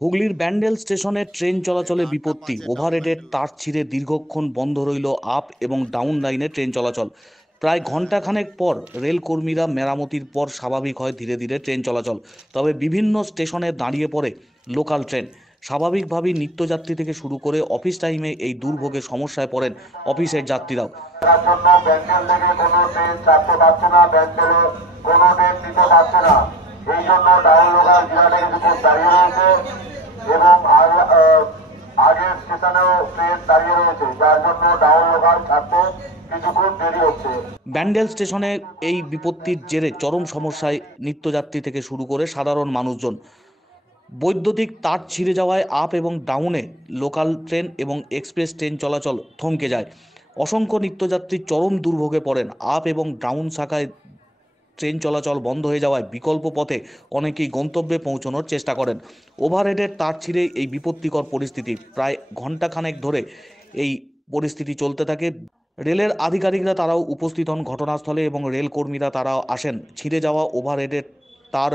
হুগলির ব্যান্ডেল স্টেশনে ট্রেন চলাচলে বিপত্তি। ওভারহেডের তার ছিঁড়ে দীর্ঘক্ষণ বন্ধ রইল আপ এবং ডাউন লাইনে ট্রেন চলাচল। প্রায় ঘণ্টাখানেক পর রেলকর্মীরা মেরামতির পর স্বাভাবিক হয় ধীরে ধীরে ট্রেন চলাচল। তবে বিভিন্ন স্টেশনে দাঁড়িয়ে পড়ে লোকাল ট্রেন। স্বাভাবিকভাবেই নিত্যযাত্রী থেকে শুরু করে অফিস টাইমে এই দুর্ভোগে সমস্যায় পড়েন অফিসের যাত্রীরাও। এই জন্য ডাউন লোকাল জিরাটে কিছু দাঁড়িয়ে রয়েছে এবং আগের স্টেশনেও ট্রেন দাঁড়িয়ে রয়েছে, যার জন্য ডাউন লোকাল ছাড়তে কিছুক্ষণ দেরি হচ্ছে। ব্যান্ডেল স্টেশনে এই বিপত্তির জেরে চরম সমস্যায় নিত্যযাত্রী থেকে শুরু করে সাধারণ মানুষজন। বৈদ্যুতিক তার ছিঁড়ে যাওয়ায় আপ এবং ডাউনে লোকাল ট্রেন এবং এক্সপ্রেস ট্রেন চলাচল থমকে যায়। অসংখ্য নিত্যযাত্রী চরম দুর্ভোগে পড়েন। আপ এবং ডাউন শাখায় ট্রেন চলাচল বন্ধ হয়ে যাওয়ায় বিকল্প পথে অনেকেই গন্তব্যে পৌঁছানোর চেষ্টা করেন। ওভারহেডের তার ছিঁড়ে এই বিপত্তিকর পরিস্থিতি প্রায় ঘণ্টাখানেক ধরে এই পরিস্থিতি চলতে থাকে। রেলের আধিকারিকরা তারাও উপস্থিত হন ঘটনাস্থলে এবং রেল কর্মীরা তারাও আসেন। ছিঁড়ে যাওয়া ওভারহেডের তার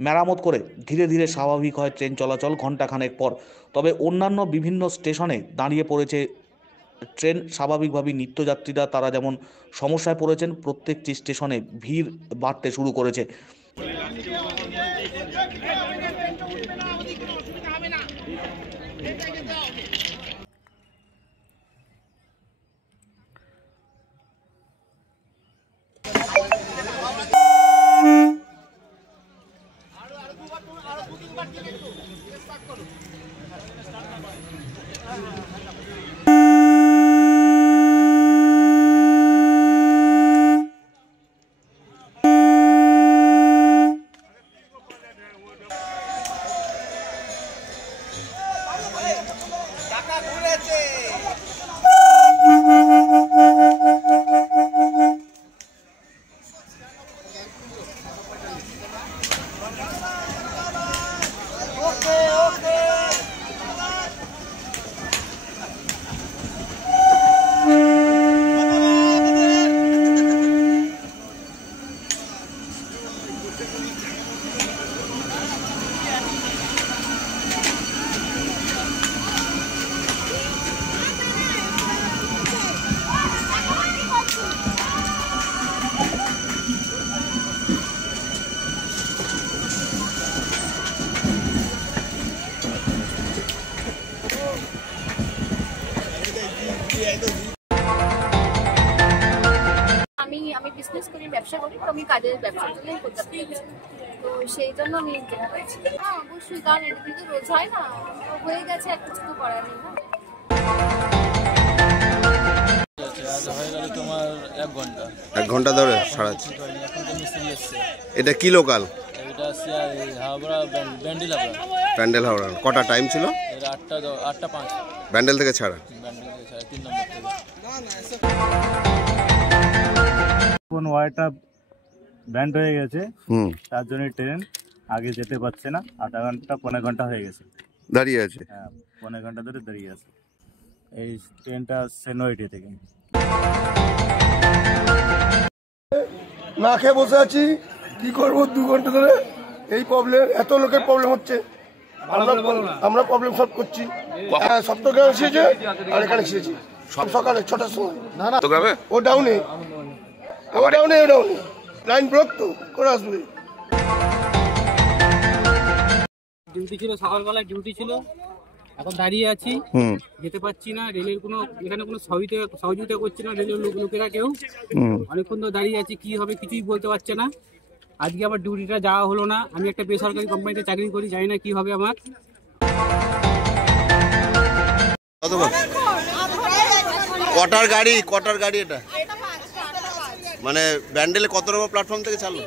মেরামত করে ধীরে ধীরে স্বাভাবিক হয় ট্রেন চলাচল ঘণ্টাখানেক পর। তবে অন্যান্য বিভিন্ন স্টেশনে দাঁড়িয়ে পড়েছে ট্রেন। স্বাভাবিকভাবেই নিত্যযাত্রীরা তারা যেমন সমস্যায় পড়েছেন, প্রত্যেকটি স্টেশনে ভিড় বাড়তে শুরু করেছে। আমি বিজনেস করি, ব্যবসা করি, তো আমি কাজের ব্যবসার জন্যই কলকাতা পেয়েছি, তো সেই জন্য আমি যেতে পারছি। হ্যাঁ অবশ্যই, কারণ এটা কিন্তু রোজ হয় না, হয়ে গেছে আর কিছু তো করার নেই। তোমার 1 ঘন্টা ধরে সারাচ্ছি। এটা কি লোকাল? এটা হাওড়া ব্যান্ডেল হাওড়া। কটা টাইম ছিল? 8টা 5। ব্যান্ডেল থেকে ছাড়া? 3 নম্বর থেকে। কোন ওয়ারটা ব্যান্ড হয়ে গেছে, তার জন্য ট্রেন আগে যেতে পারছে না। আধা ঘন্টা 1.25 ঘন্টা হয়ে গেছে দাঁড়িয়ে আছে। হ্যাঁ 1.25 ঘন্টা ধরে দাঁড়িয়ে আছে। এই ট্রেনটা সেনোইটি থেকে। না খেয়ে বসে আছি, কি করবো 2 ঘন্টা ধরে। এই প্রবলেম, এত লোকের প্রবলেম হচ্ছে, আমরা প্রবলেম সলভ করছি। সপ্তাহে এসেছে আর এখানে এসেছি সকালে 6টার সময়। ও ডাউনে, লাইন ব্লক, তো করে আসবে। ডিউটি ছিল, সকালবেলায় ডিউটি ছিল, এখন দাঁড়িয়ে আছি, যেতে পারছি না। রেলের কোনো এখানে কোনো সহযোগিতা করছে না রেলের লোকেরা কেউ। অনেকক্ষণ ধরে দাঁড়িয়ে আছি, কি হবে কিছুই বলতে পারছে না। আজকে আমার ডিউটিটা যাওয়া হলো না। আমি একটা বেসরকারি কোম্পানিতে চাকরি করি, জানি না কি হবে আমার। কটার গাড়ি এটা? মানে ব্যান্ডেলে কত নম্বর প্ল্যাটফর্ম থেকে ছাড়লো?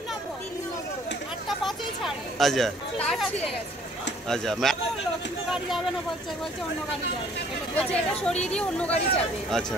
8টা 5-এই ছাড়ে। আচ্ছা তার ছিঁড়ে গেছে। আচ্ছা, গাড়ি যাবে না, বলছে অন্য গাড়ি যাবে, বলছে এটা সরিয়ে দিয়ে অন্য গাড়ি যাবে। আচ্ছা।